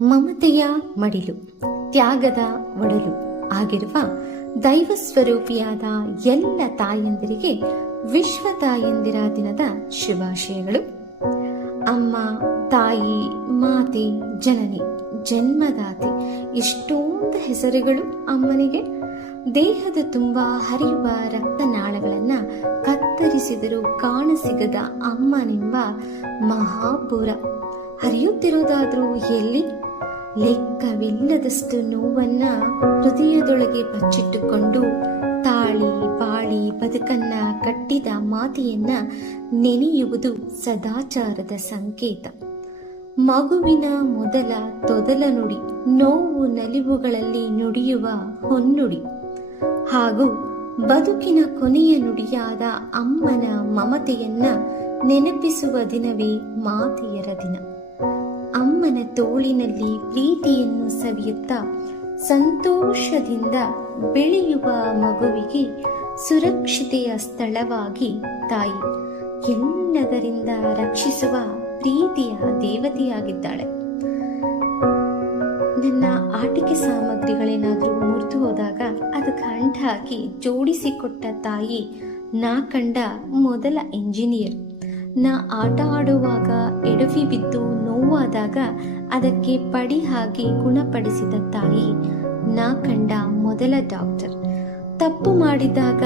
ಮಮತೆಯ ಮಡಿಲು, ತ್ಯಾಗದ ಒಡಲು ಆಗಿರುವ ದೈವ ಸ್ವರೂಪಿಯಾದ ಎಲ್ಲ ತಾಯಂದಿರಿಗೆ ವಿಶ್ವ ತಾಯಂದಿರ ದಿನದ ಶುಭಾಶಯಗಳು. ಅಮ್ಮ, ತಾಯಿ, ಮಾತೆ, ಜನನಿ, ಜನ್ಮದಾತೆ, ಇಷ್ಟೊಂದು ಹೆಸರುಗಳು ಅಮ್ಮನಿಗೆ. ದೇಹದ ತುಂಬ ಹರಿಯುವ ರಕ್ತನಾಳಗಳನ್ನ ಕತ್ತರಿಸಿದರೂ ಕಾಣಸಿಗದ ಅಮ್ಮನೆಂಬ ಮಹಾಪುರ ಹರಿಯುತ್ತಿರುವುದಾದ್ರೂ ಎಲ್ಲಿ? ಲೆಕ್ಕವಿಲ್ಲದಷ್ಟು ನೋವನ್ನ ಹೃದಯದೊಳಗೆ ಬಚ್ಚಿಟ್ಟುಕೊಂಡು ತಾಳಿ ಬಾಳಿ ಬದುಕನ್ನ ಕಟ್ಟಿದ ಮಾತೆಯನ್ನ ನೆನೆಯುವುದು ಸದಾಚಾರದ ಸಂಕೇತ. ಮಗುವಿನ ಮೊದಲ ತೊದಲ ನುಡಿ ನೋವು ನಲಿವುಗಳಲ್ಲಿ ನುಡಿಯುವ ಹೊನ್ನುಡಿ, ಹಾಗೂ ಬದುಕಿನ ಕೊನೆಯ ನುಡಿಯಾದ ಅಮ್ಮನ ಮಮತೆಯನ್ನ ನೆನಪಿಸುವ ದಿನವೇ ಮಾತೆಯರ ದಿನ. ಅಮ್ಮನ ತೋಳಿನಲ್ಲಿ ಪ್ರೀತಿಯನ್ನು ಸವಿಯುತ್ತಾ ಸಂತೋಷದಿಂದ ಬೆಳೆಯುವ ಮಗುವಿಗೆ ಸುರಕ್ಷತೆಯ ಸ್ಥಳವಾಗಿ ತಾಯಿ ಎಲ್ಲದರಿಂದ ರಕ್ಷಿಸುವ ಪ್ರೀತಿಯ ದೇವತೆಯಾಗಿದ್ದಾಳೆ. ನನ್ನ ಆಟಿಕೆ ಸಾಮಗ್ರಿಗಳೇನಾದರೂ ಮುರಿದು ಹೋದಾಗ ಅದಕ್ಕೆ ಅಂಟು ಹಾಕಿ ಜೋಡಿಸಿಕೊಟ್ಟ ತಾಯಿ ನಾ ಕಂಡ ಮೊದಲ ಇಂಜಿನಿಯರ್. ನಾ ಆಟ ಆಡುವಾಗ ಎಡವಿ ಬಿದ್ದು ನೋವಾದಾಗ ಅದಕ್ಕೆ ಪಡಿ ಹಾಕಿ ಗುಣಪಡಿಸಿದ ತಾಯಿ ನಾ ಕಂಡ ಮೊದಲ ಡಾಕ್ಟರ್. ತಪ್ಪು ಮಾಡಿದಾಗ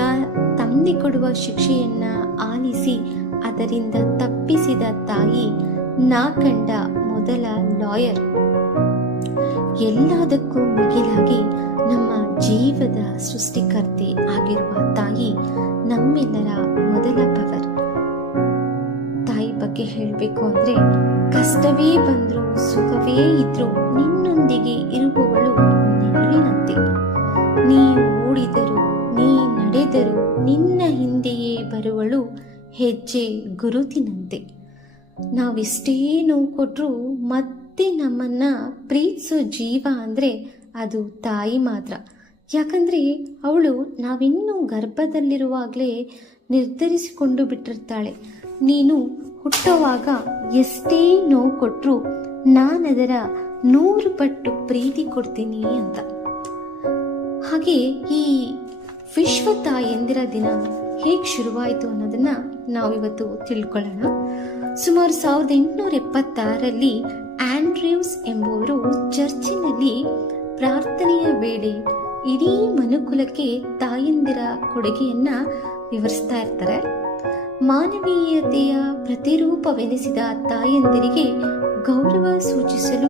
ತಂದೆ ಕೊಡುವ ಶಿಕ್ಷೆಯನ್ನ ಆಲಿಸಿ ಅದರಿಂದ ತಪ್ಪಿಸಿದ ತಾಯಿ ನಾ ಕಂಡ ಮೊದಲ ಲಾಯರ್. ಎಲ್ಲದಕ್ಕೂ ಮಿಗಿಲಾಗಿ ನಮ್ಮ ಜೀವದ ಸೃಷ್ಟಿಕರ್ತೆ ಆಗಿರುವ ತಾಯಿ ನಮ್ಮೆಲ್ಲರ ಮೊದಲ ಪವರ್. ತಾಯಿ ಬಗ್ಗೆ ಹೇಳಬೇಕು ಅಂದ್ರೆ, ಕಷ್ಟವೇ ಬಂದ್ರು ಸುಖವೇ ಇದ್ರು ನಿನ್ನೊಂದಿಗೆ ಇರುವವಳು ನೆರಳಿನಂತೆ. ನೀ ಓಡಿದರು ನೀ ನಡೆದರು ನಿನ್ನ ಹಿಂದೆಯೇ ಬರುವಳು ಹೆಜ್ಜೆ ಗುರುತಿನಂತೆ. ನಾವೆಷ್ಟೇ ನೋವು ಕೊಟ್ರು ಮತ್ತೆ ನಮ್ಮನ್ನ ಪ್ರೀತಿಸೋ ಜೀವ ಅಂದ್ರೆ ಅದು ತಾಯಿ ಮಾತ್ರ. ಯಾಕಂದ್ರೆ ಅವಳು ನಾವಿನ್ನೂ ಗರ್ಭದಲ್ಲಿರುವಾಗಲೇ ನಿರ್ಧರಿಸಿಕೊಂಡು ಬಿಟ್ಟಿರ್ತಾಳೆ, ನೀನು ಹುಟ್ಟುವಾಗ ಎಷ್ಟೇ ನೋವು ಕೊಟ್ಟರು ನಾನದರ 100 ಪಟ್ಟು ಪ್ರೀತಿ ಕೊಡ್ತೀನಿ ಅಂತ. ಹಾಗೆ ಈ ವಿಶ್ವ ತಾಯಂದಿರ ದಿನ ಹೇಗೆ ಶುರುವಾಯಿತು ಅನ್ನೋದನ್ನ ನಾವಿವತ್ತು ತಿಳ್ಕೊಳ್ಳೋಣ. ಸುಮಾರು 1876ರಲ್ಲಿ ಆಂಡ್ರ್ಯೂಸ್ ಎಂಬುವರು ಚರ್ಚಿನಲ್ಲಿ ಪ್ರಾರ್ಥನೆಯ ವೇಳೆ ಇಡೀ ಮನುಕುಲಕ್ಕೆ ತಾಯಂದಿರ ಕೊಡುಗೆಯನ್ನ ವಿವರಿಸ್ತಾ ಇರ್ತಾರೆ. ಮಾನವೀಯತೆಯ ಪ್ರತಿರೂಪವೆನಿಸಿದ ತಾಯಂದಿರಿಗೆ ಗೌರವ ಸೂಚಿಸಲು